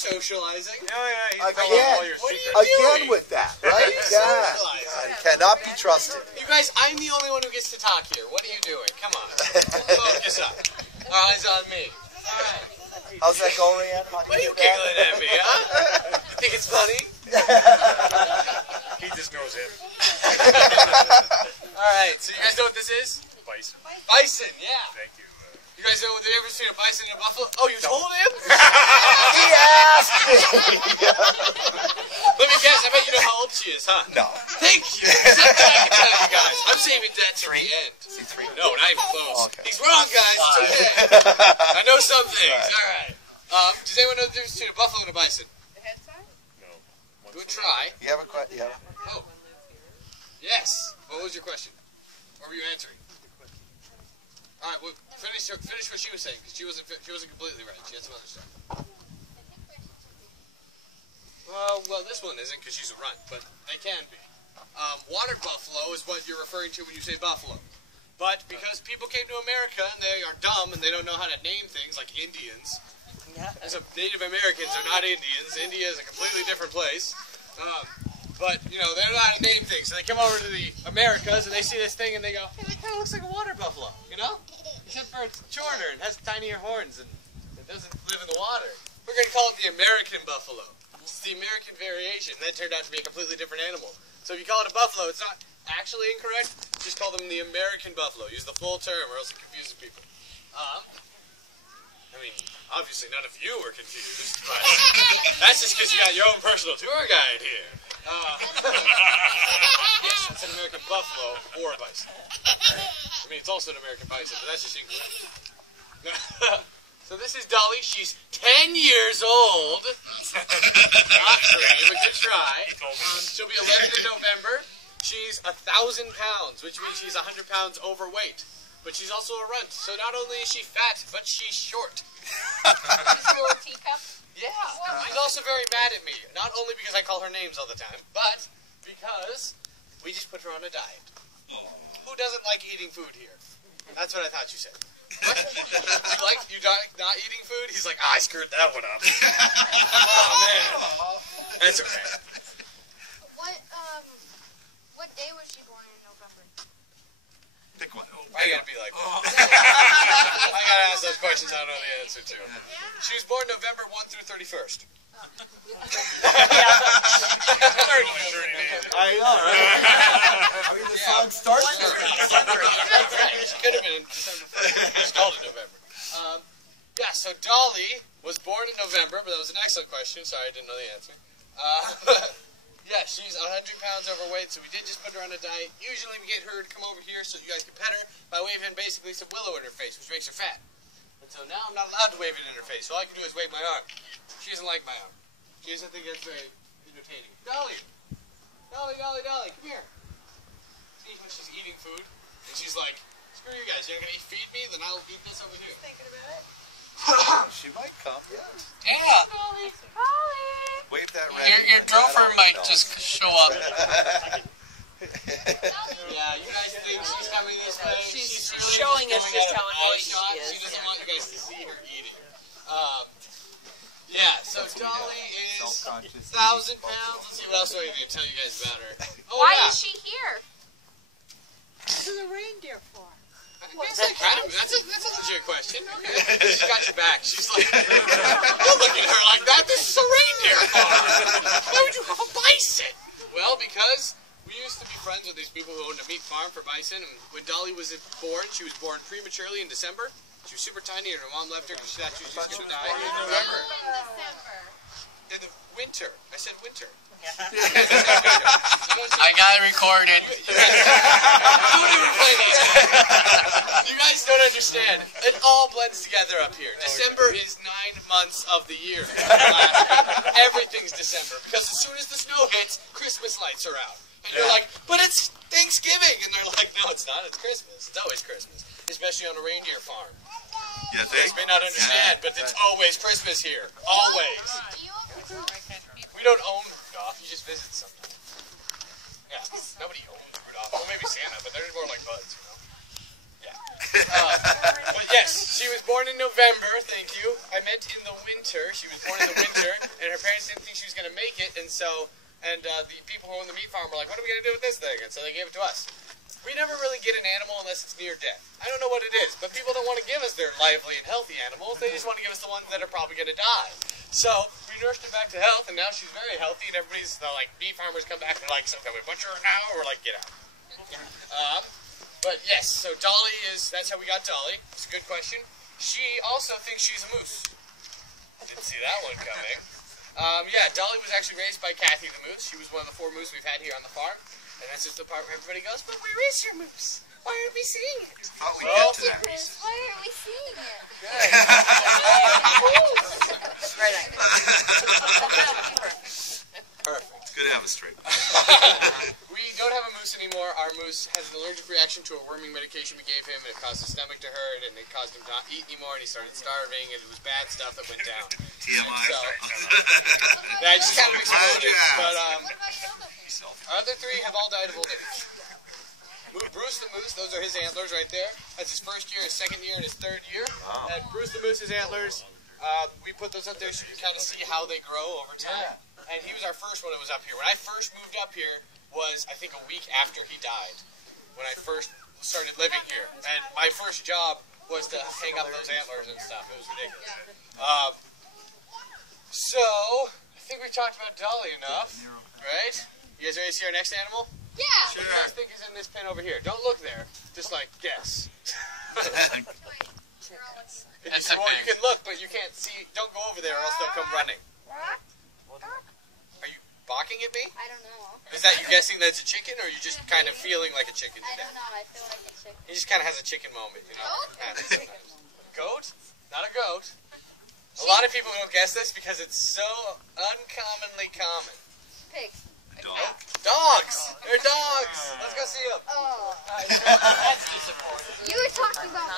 socializing? Yeah, he's Again, telling all your what are you secrets. doing? Again with that, right? Are you socializing? God, cannot be trusted. You guys, I'm the only one who gets to talk here. What are you doing? Come on. Focus up. Eyes on me. Alright. How's that going, Ryan? What are you giggling at me, huh? Think it's funny? He just knows him. Alright, so you guys know what this is? Bison. Bison, yeah. Thank you. You guys know, have you ever seen a bison and a buffalo? Oh, you told him? He asked me. Let me guess, I bet you know how old she is, huh? No. Thank you. Something I can tell you guys. I'm saving that to the end. Is he 3? No, not even close. Okay. He's wrong, guys. It's okay. I know some things. Alright. Does anyone know the difference between a buffalo and a bison? The head side? No. Go try. You have a question? Yeah. Oh. Yes. What was your question? What were you answering? Alright, well, finish what she was saying, because she wasn't completely right. She had some other stuff. Well, this one isn't, because she's a runt, but they can be. Water buffalo is what you're referring to when you say buffalo. But because people came to America and they are dumb and they don't know how to name things like Indians, as a Native Americans are not Indians. India is a completely different place. But, you know, they don't know how to name things. So they come over to the Americas and they see this thing and they go, hey, that kind of looks like a water buffalo, you know? Except for it's shorter and has tinier horns and it doesn't live in the water. We're going to call it the American buffalo. It's the American variation. That turned out to be a completely different animal. So if you call it a buffalo, it's not actually incorrect. Just call them the American buffalo. Use the full term or else it confuses people. I mean, obviously none of you were confused, but that's just because you got your own personal tour guide here. Yes, that's an American buffalo or a bison. I mean, it's also an American bison, but that's just English. So this is Dolly. She's 10 years old. Not great, but good try. She'll be 11 in November. She's 1,000 pounds, which means she's 100 pounds overweight. But she's also a runt, so not only is she fat, but she's short. She's a little teacup? Yeah. She's also very mad at me. Not only because I call her names all the time, but because we just put her on a diet. Who doesn't like eating food here? That's what I thought you said. What? You like not eating food? He's like, I screwed that one up. Oh, man. That's okay. What day was she born in November? Pick one. I gotta be like, I gotta ask those questions I don't know the answer to. She was born November 1 through 31st. I know, right? I mean, the song starts there. That's right. She could have been in December 1st. She called it November. Yeah, so Dolly was born in November, but that was an excellent question. Sorry, I didn't know the answer. Yeah, she's 100 pounds overweight, so we did just put her on a diet. Usually we get her to come over here so you guys can pet her by waving basically some willow in her face, which makes her fat. And so now I'm not allowed to wave it in her face, so all I can do is wave my arm. She doesn't like my arm. She doesn't think that's very entertaining. Dolly! Dolly, Dolly, Dolly, come here. See, when she's eating food, and she's like, screw you guys, you're not going to feed me? Then I'll eat this over here. Thinking about it. She might come, yeah. Yeah! Dolly. Wave that red. Your girlfriend might just show up. Yeah, you guys think she's having this thing. She's really showing us going just at how an annoyed eye she shot. is. She doesn't want you guys to see her eating. Yeah, so Dolly is 1,000 pounds. Let's see what else I can tell you guys about her. Oh, Why yeah. is she here? What is a reindeer for? That's a legit question. She's got your back. She's like, don't look at her like that. This is a reindeer farm. Why would you have a bison? Well, because we used to be friends with these people who owned a meat farm for bison. And when Dolly was born, she was born prematurely in December. She was super tiny, and her mom left her because she thought she was just going to die. December. In the winter. I said winter. I got it recorded. Don't even play these. You guys don't understand. It all blends together up here. December is 9 months of the year. Everything's December. Because as soon as the snow hits, Christmas lights are out. And you're like, but it's Thanksgiving. And they're like, no, it's not. It's Christmas. It's always Christmas. Especially on a reindeer farm. Yeah, You guys may not understand, but it's always Christmas here. Always. We don't own Rudolph. You just visit sometimes. Yeah, nobody owns Rudolph. Well, maybe Santa, but they're more like buds, you know? Yeah. But yes, she was born in November, thank you. I meant in the winter. She was born in the winter, and her parents didn't think she was going to make it, and the people who own the meat farm were like, what are we going to do with this thing? And so they gave it to us. We never really get an animal unless it's near death. I don't know what it is, but people don't want to give us their lively and healthy animals. They just want to give us the ones that are probably going to die. So we nursed her back to health, and now she's very healthy, and everybody's, like, beef farmers come back and they're like, so can we butcher her now? Or like, get out. But yes, so Dolly that's how we got Dolly. It's a good question. She also thinks she's a moose. Didn't see that one coming. Yeah, Dolly was actually raised by Kathy the moose. She was one of the 4 moose we've had here on the farm. And that's just the part where everybody goes, but where is your moose? Why aren't we seeing it? Thought we'd get to that recently. Why aren't we seeing it? Good. Perfect. It's good to have a straight. We don't have a moose anymore. Our moose has an allergic reaction to a worming medication we gave him, and it caused his stomach to hurt, and it caused him to not eat anymore, and he started starving, and it was bad stuff that went down. TMI. So, yeah, I just kind of exploded. But What about your other moose? our other 3 have all died of old age. Bruce the moose, those are his antlers right there. That's his first year, his second year, and his third year. And Bruce the moose's antlers, we put those up there so you can kind of see how they grow over time. And he was our first one that was up here. When I first moved up here was, I think, a week after he died. When I first started living here. And my first job was to hang up those antlers and stuff. It was ridiculous. So, I think we talked about Dolly enough, right? You guys ready to see our next animal? Yeah. What do you guys think is in this pen over here? Don't look there. Just like guess. You can look, but you can't see. Don't go over there or else they'll come running. Are you barking at me? I don't know. Is that you guessing that it's a chicken, or are you just kind of feeling like a chicken I today? don't know. I feel like a chicken. He just kind of has a chicken moment, you know? Goat? Not a goat. A lot of people don't guess this because it's so uncommonly common. Pig. Dog. Dogs! They're dogs! Let's go see them. Oh. That's disappointing. You were talking about